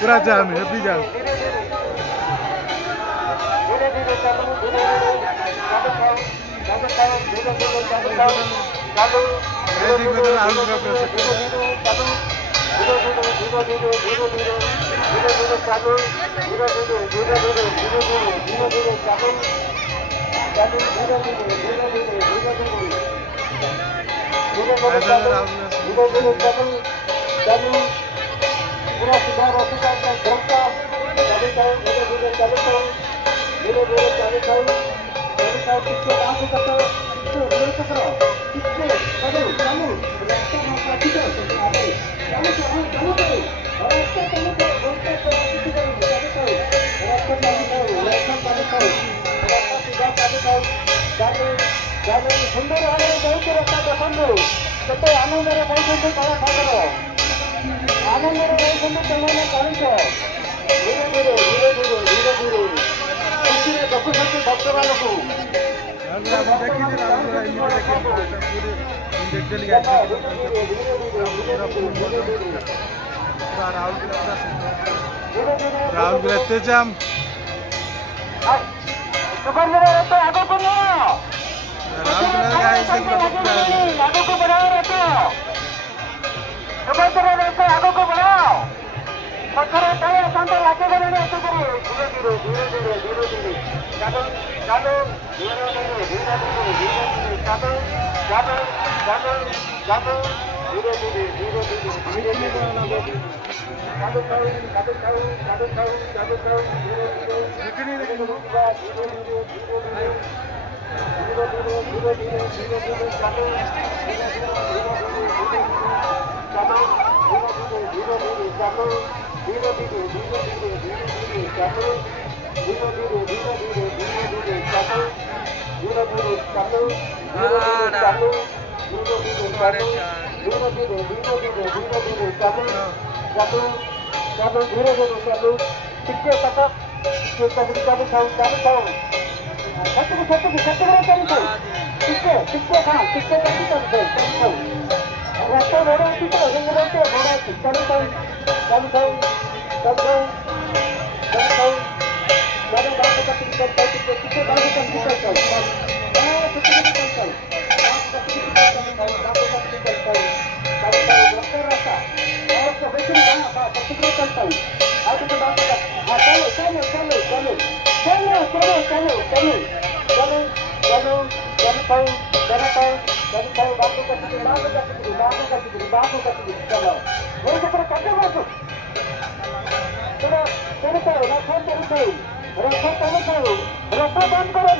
पूरा जाम है अभी जाम सुंदर भाव बहुत रस्ता देखु केते आनंद आनंद तुमने कर धीरे धीरे धीरे धीरे धीरे धीरे खुशी देखुं भक्त मान को राहुल तेजाम आगे को बढ़ाओ आगे को बढ़ाओ पत्थर लागे धीरे धीरे धीरे धीरे धीरे धीरे चालो चालो धीरे धीरे धीरे धीरे धीरे धीरे चालो चालो चालो चालो धीरे धीरे धीरे धीरे धीरे धीरे चालू चालू चालू चालू चालू चालू चालू चालू धीरे धीरे धीरे धीरे धीरे धीरे धीरे धीरे चलो, धीरे धीरे चलो, टिक्के तक चालू खाओ टिक्के खाओ टिक्के खाओ रास्ता बड़ा अच्छी तो बड़ा अच्छी चालू खाओ मैंने बात का टिक्के टिक्के बात का टिक्के रस्ता बंद करो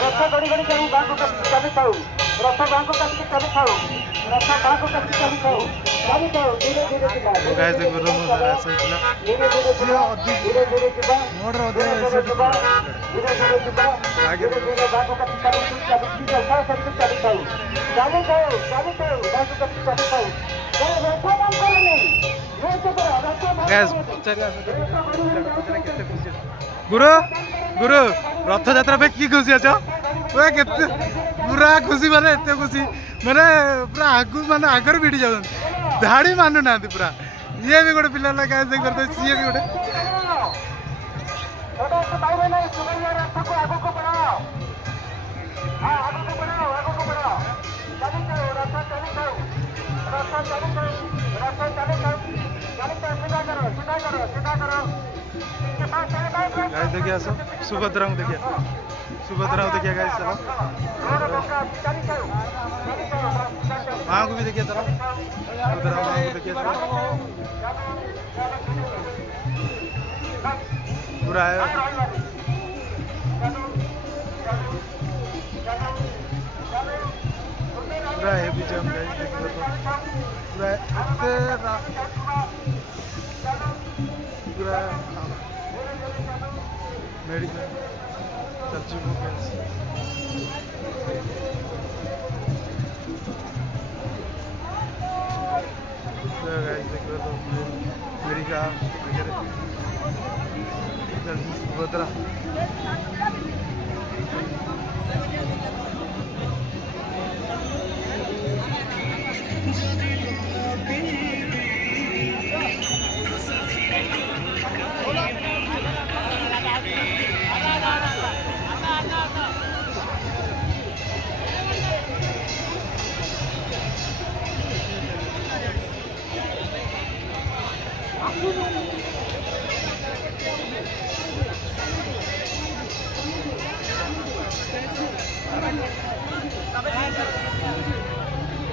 रस्ता गड़ी जाऊ बांको चालू खाओ रस्ता बांको काटी चालू खाओ रस्ता बांको काटी चालू खाओ धीरे धीरे गुरु गुरु रथ यात्रा पे की खुशी अच केते पूरा खुशी माने एते खुशी माने पूरा आगु माने आगर भिड़ी जाऊ धाड़ी मानु ना पूरा ये भी गोटे पिला लगा देख करते सीए भी गोटे गाइस देखिए सब सुभद्रा को देखिए गाइस चलो माँ को भी देखिए चलो सुभद्रा माँ को देखिए चलो पूरा है पूरा है बीच में गाइस देखिए पूरा मेडिकल सर्जरी गाइस देखो तो मेडिका वगैरह सुभद्रा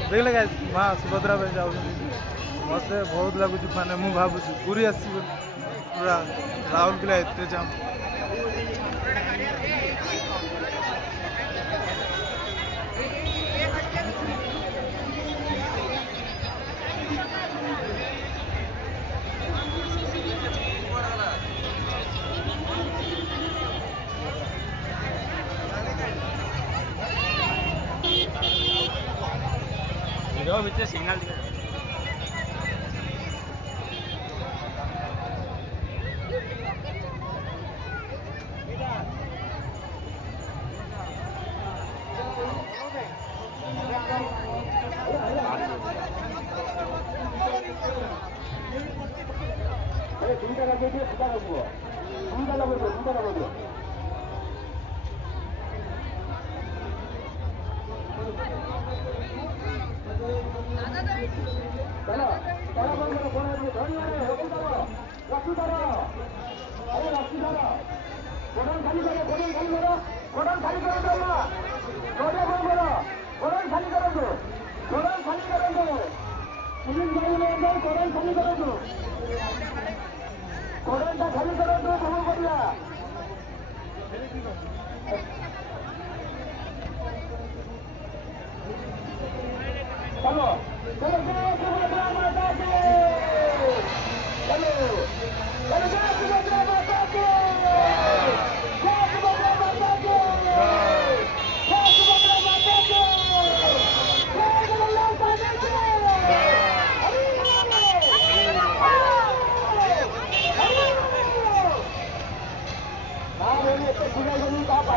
देखले गाइस माँ सुभद्रा पे जाऊ मत बहुत लगुच माने मु भावुँ पूरी आसी पूरा राउरकेला एत जाम सिग्नल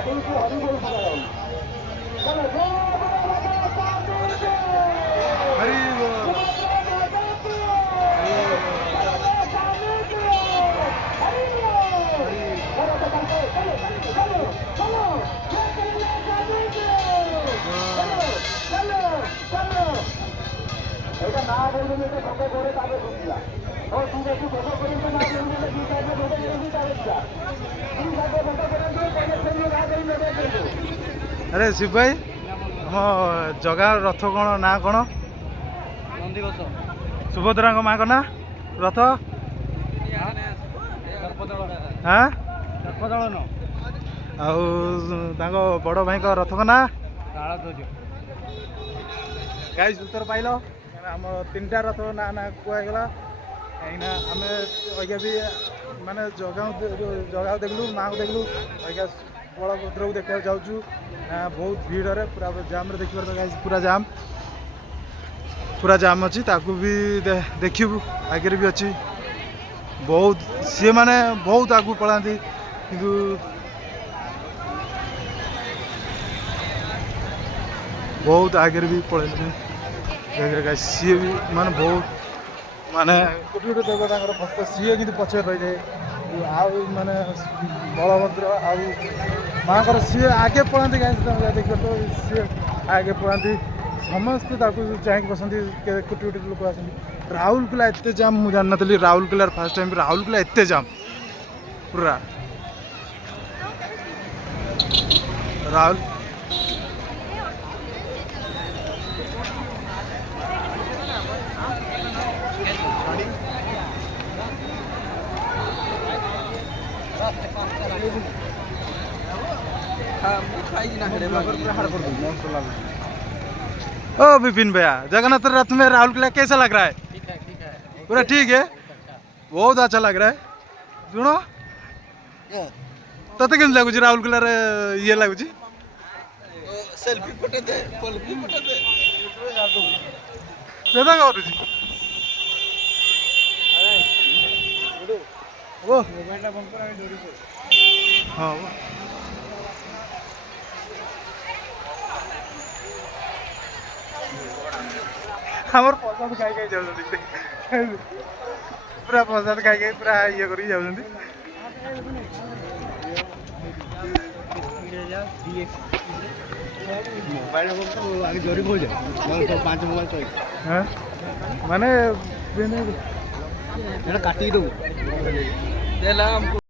हरी बोल। এটা না বলবেন এটা ভোগে করে তাদের ঢুকলা ও তুমি একটু ভোগে করে না বলবেন দুই সাইডে ভোগে করে দিতে হবে তিন সাইডে ভোগে করে দিয়ে কনেকশন দিয়ে রাখেই নেবে কিন্তু আরে শিব ভাই ଆମ ଜଗା ରଥ କ'ଣ ନାଁ କ'ଣ? ନନ୍ଦିଘୋଷ ସୁଭଦ୍ରାଙ୍କ ମାଙ୍କ ନାଁ ରଥ ହାଁ ଦର୍ପଦଳନ ଆଉ ତାଙ୍କ ବଡ଼ ଭାଇଙ୍କ ରଥଙ୍କ ନାଁ ତାଳଧ୍ୱଜ ଗାଈ ଉତ୍ତର ପାଇଲ ଆମ ତିନିଟା ରଥ ନାଁ ନାଁ କୁହାହେଇଗଲା କାହିଁକିନା ଆମେ ଅଇକା ବି ମାନେ ଜଗାକୁ ଦେଖିଲୁ ମାଆଙ୍କୁ ଦେଖିଲୁ ଅଇକା ବଳଭଦ୍ରକୁ ଦେଖିବାକୁ ଯାଉଛୁ ବହୁତ ଭିଡ଼ରେ ପୁରା ଜାମ୍ରେ ଦେଖିପାରୁଛ ଗାଈ ପୁରା ଜାମ୍ ଅଛି ତାକୁ ବି ଦେଖିବୁ ଆଗରେ ବି ଅଛି ବହୁତ ସିଏ ମାନେ ବହୁତ ଆଗକୁ ପଳାନ୍ତି କିନ୍ତୁ ବହୁତ ଆଗରେ ବି ପଳେଇଲେଣି ସିଏ ବି ମାନେ ବହୁତ ମାନେ କୋଟି କୋଟି ଦେବ ତାଙ୍କର ଭକ୍ତ ସିଏ କିନ୍ତୁ ପଛରେ ରହିଯାଏ ଆଉ ମାନେ ବଳଭଦ୍ର ଆଉ ମାଆଙ୍କର ସିଏ ଆଗେ ପଳାନ୍ତି ଦେଖିପାରୁଛ ସିଏ ଆଗେ ପଳାନ୍ତି ସମସ୍ତେ ତାକୁ ଚାହିଁକି ବସନ୍ତି କୋଟି କୋଟି ଲୋକ ଆସନ୍ତି ରାଉରକେଲା ଏତେ ଜାମ୍ ମୁଁ ଜାଣିନଥିଲି ରାଉରକେଲାର ଫାର୍ଷ୍ଟ ଟାଇମ୍ ରାଉରକେଲା ଏତେ ଜାମ୍ ପୁରା ରାଉଲ ओ विपिन भैया जगन्नाथ रथ में राहुल कैसा लग रहा है? ठीक है पूरा ठीक है बहुत अच्छा लग रहा है सुनो तते केमती लगुच राहुल किलार ये लगुच सेल्फी फोटो दे दादा करुची ओ मोबाइलटा बंद कर दौड़ी पड़ हाँ আমার প্রসাদ খাই খাই যাচ্ছেন পুরা প্রসাদ খাই খাই পুরা ইয়ে করি যাচ্ছেন मोबाइल आगे जोरी हो जाए 5 मोबाइल तो হ্যাঁ মানে काटी दो